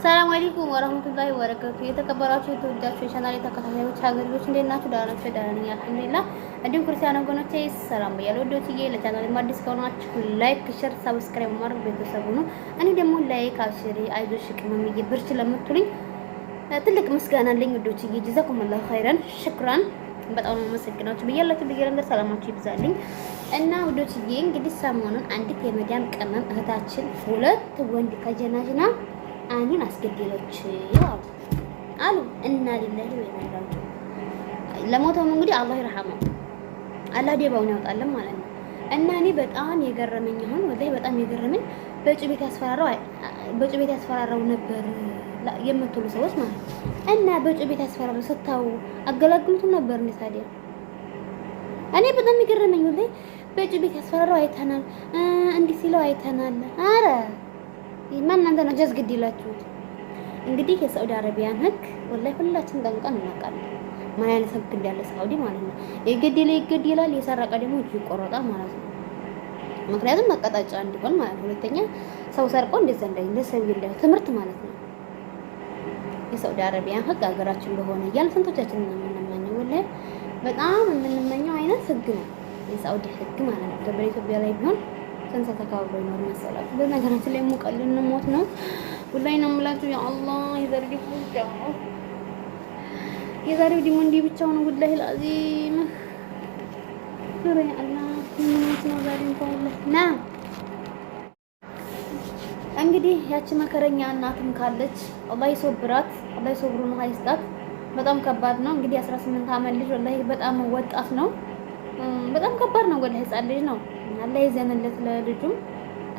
ሰላም አለይኩም ወራህመቱላሂ ወበረካቱ። የተከበራችሁ የተወዳችሁ የቻናሌ ተከታታዮች ሀገሮች እንዴት ናችሁ? ደህና ናችሁ? ደህና ነኝ አልሐምዱሊላህ። እንዲሁም ክርስቲያን ወገኖቼ ሰላም ብያለሁ። ወዶችዬ ለቻናሌ አዲስ ከሆናችሁ ላይክ፣ ሼር፣ ሰብስክራይብ ማድረግ ቤተሰቡ ነው። እኔ ደግሞ ላይክ አብሽሪ አይዞሽ ቅመምዬ ብርች ለምትሉኝ ትልቅ ምስጋና አለኝ ወዶችዬ። ጀዛኩሙላሁ ኸይረን ሽክራን በጣም ነው የማመሰግናችሁ። ብያላችሁ ብያለሁ ሰላማችሁ ይብዛልኝ። እና ወዶችዬ እንግዲህ ሰሞኑን አንዲት የመዳም ቅመም እህታችን ሁለት ወንድ ከጀናጅና አኒን አስገደለች አሉ እና ሊላሂ ወኢና ለሞተው እንግዲህ አላህ ይርሐመው አላህ ዴባውን ያውጣልን ማለት ነው። እና እኔ በጣም የገረመኝ አሁን ወላሂ በጣም የገረመኝ በጩቤት ያስፈራራው ነበር የምትሉ ሰዎች ማለት ነው። እና በጩቤት ያስፈራራው ስታው አገላግሉትም ነበር እንዴ ታዲያ? እኔ በጣም የገረመኝ ወላሂ በጩቤት ያስፈራራው አይተናል፣ እንዲህ ሲለው አይተናል። አረ ማን እናንተ ነው ጀዝ ግድ ይላችሁት? እንግዲህ የሳውዲ አረቢያን ህግ ወላሂ ሁላችን ጠንቅቀን እናውቃለን። ማን አይነት ህግ እንዳለ ሳውዲ ማለት ነው። የገደለ ይገደላል፣ የሰረቀ ደግሞ እጁ ይቆረጣል ማለት ነው። ምክንያቱም መቀጣጫ እንዲሆን ማለት ነው። ሁለተኛ ሰው ሰርቆ እንደዛ ለሰው ይላል ትምህርት ማለት ነው። የሳውዲ አረቢያን ህግ ሀገራችን በሆነ እያልን ስንቶቻችን ነው የምንመኘው? ወላሂ በጣም የምንመኘው አይነት ህግ ነው የሳውዲ ህግ ማለት ነው። በኢትዮጵያ ላይ ቢሆን ሰንሰ ተካብሮ ይኖር መሰላችሁ። በነገራችን ላይ ሙቀልን ሞት ነው ወላሂ ነው የምላችሁ። ያ አላህ የዛሬው ደግሞ እንዲህ ብቻው ነው ወላሂ አልዓዚም ሱራ አላህ ሞት ነው ዛሬ እንኳን ወላሂ ና እንግዲህ ያቺ መከረኛ እናትም ካለች አላህ ይሶብራት፣ አላህ ይሶብሩን ሀይስጣት። በጣም ከባድ ነው እንግዲህ 18 ዓመት ልጅ ወላሂ በጣም ወጣት ነው። በጣም ከባድ ነው ወላሂ ህፃን ልጅ ነው። አላህ ይዘንለት ለልጁም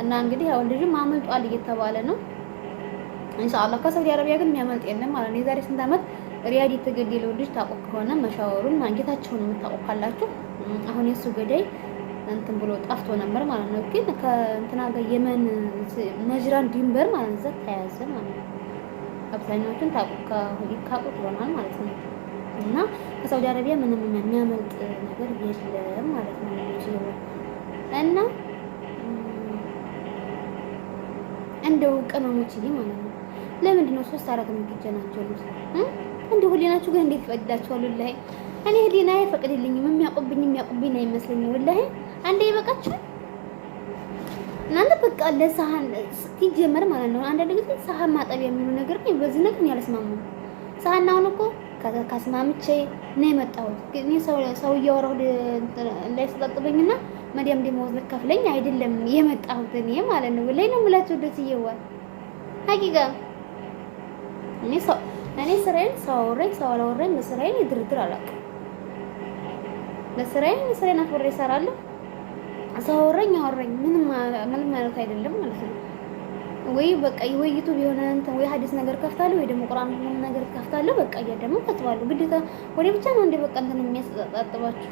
እና እንግዲህ ያው ልጁም አመልጧል እየተባለ ነው። ኢንሻአላህ ከሳውዲ አረቢያ ግን የሚያመልጥ የለም ማለት ነው። የዛሬ ስንት ዓመት ሪያድ የተገደለው ልጅ ታውቁ ከሆነ መሻወሩን ማግኘታቸውን የምታውቁ ካላችሁ አሁን የሱ ገዳይ እንትን ብሎ ጠፍቶ ነበር ማለት ነው። ግን ከእንትና ጋር የመን ነጅራን ድንበር ማለት ነው ተያዘ ማለት ነው። አብዛኛዎቹን ታውቁት ይሆናል ማለት ነው። እና ከሳውዲ አረቢያ ምንም የሚያመልጥ ነገር የለም ማለት ነው። እና እንደው ቅመሞች ይሄ ማለት ነው ለምንድን ነው 3-4 የምትጀናጀሉት? እንደው ህሊናችሁ ግን እንዴት ይፈቅዳችኋል? ወላሂ እኔ ህሊና አይፈቅድልኝም። የሚያውቁብኝ አይመስለኝም ወላሂ። አንዴ ይበቃችሁ እናንተ በቃ ለሳህን ሲጀመር ማለት ነው። አንዳንድ ጊዜ ሳህን ማጠቢያ የሚሉ ነገር ነው። በዚህ ነገር ያልስማሙ ሳህን አሁን እኮ ካስማምቼ ነው የመጣሁት። ግን ሰው እያወራሁ እንዳይሰጣጥበኝና መዲያም ደሞዝ ልከፍለኝ አይደለም የመጣሁት እኔ ማለት ነው። ወላሂ ነው የምላችሁ ደስ ይየዋል ሀቂቃ እኔ ስራዬን ሰው አወራኝ በስራዬን ድርድር አላውቅም። ስራዬን አክብሬ እሰራለሁ። ሰው አወራኝ ምንም ማለት አይደለም ማለት ነው። ወይ በቃ ዩቲዩብ የሆነ እንትን ወይ ሀዲስ ነገር ከፍታለሁ ወይ ደግሞ ቁርአን ነገር ከፍታለሁ። በቃ ደግሞ ከትባለሁ ግዴታ ወደ ብቻ ነው እንደ በቃ እንትን የሚያስጣጥባችሁ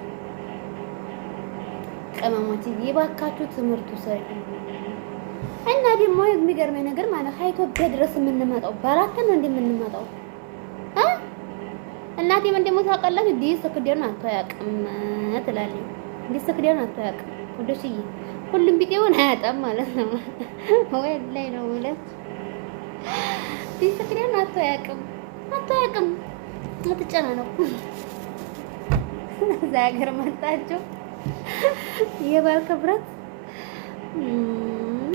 ቅመሞች እባካችሁ ትምህርቱ ሰሪ እና ደግሞ የሚገርመኝ ነገር ማለት ከኢትዮጵያ ድረስ የምንመጣው በአራት ነው እንደምንመጣው እናቴ ምን ደግሞ ታውቃላችሁ ዲስ ክዲያን አታውቅም ትላለች። ዲስ ክዲያን አታውቅም ወደሽዬ ሁሉም ቢጤውን አያጣም ማለት ነው። ወይ ላይ ነው ማለት ዲስ ክዲያን አታውቅም አትጨናነቁ። እዛ ሀገር መጣችሁ የባል ክብረት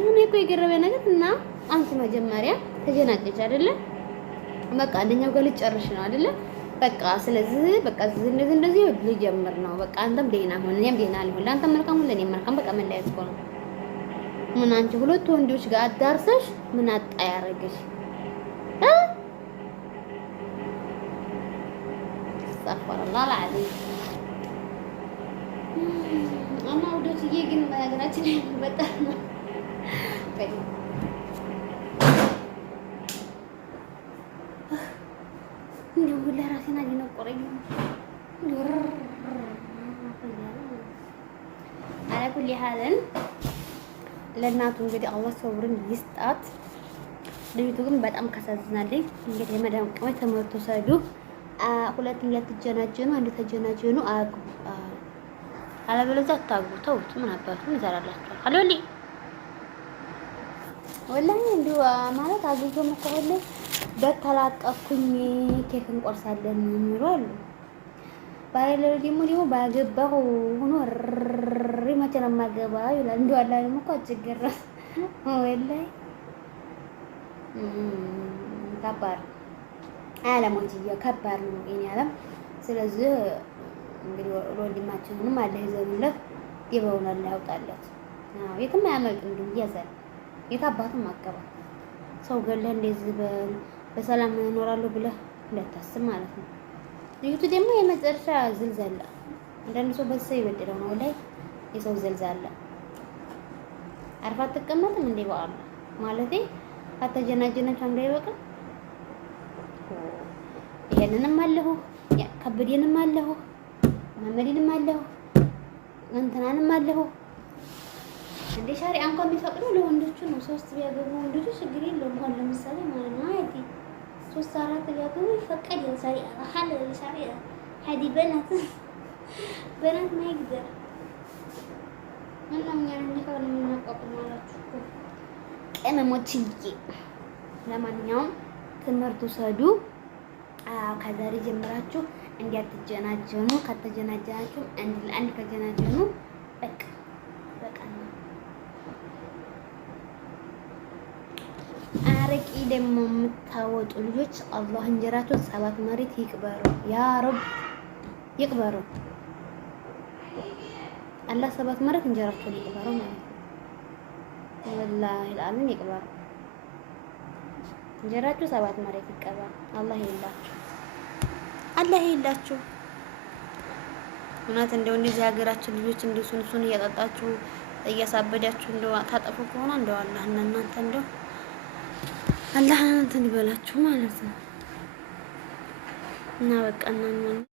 እኔ እኮ የገረመኝ ነገር እና አንቺ መጀመሪያ ተጀናጀች አይደለ? በቃ አንደኛው ጋር ልጨርሽ ነው አይደለ? በቃ ስለዚህ በቃ እንደዚህ ልጀምር ነው በቃ አንተም ደህና ሆነ እኔም ደህና ልሁን ለአንተም መልካም ሁን ለእኔም መልካም በቃ መለያየት እኮ ነው። ምን አንቺ ሁለት ወንዶች ጋር አዳርሰሽ ምን አጣ ያረገሽ አስተግፍሩላህ አልዓዚም። እና ወዶችዬ ግን በሀገራችን በጣም ነው እንደው ለራሴና ሊነቆረኝ አለ ኩል ሀለን ለእናቱ እንግዲህ አላህ ሰብርን ይስጣት። ልጅቱ ግን በጣም ካሳዝናለች። እንግዲህ የመዳም ቅመም ተመርቶ ሰዱ ሁለቱም ያትጀናጀኑ አንድ ተጀናጀኑ አግቡ አለበለዚያ አታግቡ። ተውት ምን አባቱ ይሰራላችኋል? አለሊ ወላሂ እንዲሁ ማለት አግዞ መቆለ በተላቀኩኝ ኬክ እንቆርሳለን የሚሉ አሉ። ባይለው ደግሞ ባገባሁ ሆኖ መቼ ነው የማገባ ይላል። እንደው አላለም እኮ አጭገራ ወላሂ ከባድ አለሞችዬ ከባድ ነው የኔ ዓለም። ስለዚህ እንግዲህ ወንድማችንንም አለ ይዘኑለት ይበውን አለ ያውጣለት። አዎ የትም አያመልጥም። እንዴ ያዛል የታባቱም አቀባ ሰው ገለህ እንደዚህ በሰላም እኖራለሁ ብለህ እንዳታስብ ማለት ነው። ልዩቱ ደግሞ የመጨረሻ ዝልዛላ አንዳንድ ሰው በሰው ይበድለው ነው ላይ የሰው ዝልዛላ አርፋ አትቀመጥም እንዴ በኋላ ማለቴ አተጀናጀነች አንዱ አይበቃም። ይሄንንም አለሁ ከበደንም አለሁ መሐመድንም አለሁ እንትናንም አለሁ እንዴ ሻሪዓ እንኳን የሚፈቅደው ለወንዶቹ ነው። 3 ቢያገቡ ወንዶቹ ችግር የለውም። እንኳን ለምሳሌ ማለት ነው አይቲ 3 4 ቢያገቡ ይፈቀዳል። ሻሪዓ ሐል ሻሪዓ ሀዲ በናት ما يقدر ምንም ያን ነገር የምናቀቁም አላችሁ እኮ ቀመሞችዬ። ለማንኛውም ትምህርቱ ሰዱ ከዛሬ ጀምራችሁ እንዲያትጀናጀኑ ከተጀናጀናችሁ አንድ ከጀናጀኑ በቃ ነው። አረቂ ደግሞ የምታወጡ ልጆች አላህ እንጀራችሁን 7 መሬት ይቅበሩ ያ ረብ ይቅበሩ። አላህ 7 መሬት እንጀራችሁን ይቅበሩ ማለት ነው። ወላሂ ለአለም ይቅበሩ እንጀራችሁ 7 መሬት ይቀበል። አላህ ይላችሁ። እውነት እንደው እንደዚህ ሀገራችን ልጆች እንደው ሱን እያጣጣችሁ እያሳበዳችሁ እንደው ታጠፉ ከሆነ እንደው አላህ እናንተ እንደው አላህ እንትን ይበላችሁ ማለት ነው። እና በቃ እናንተ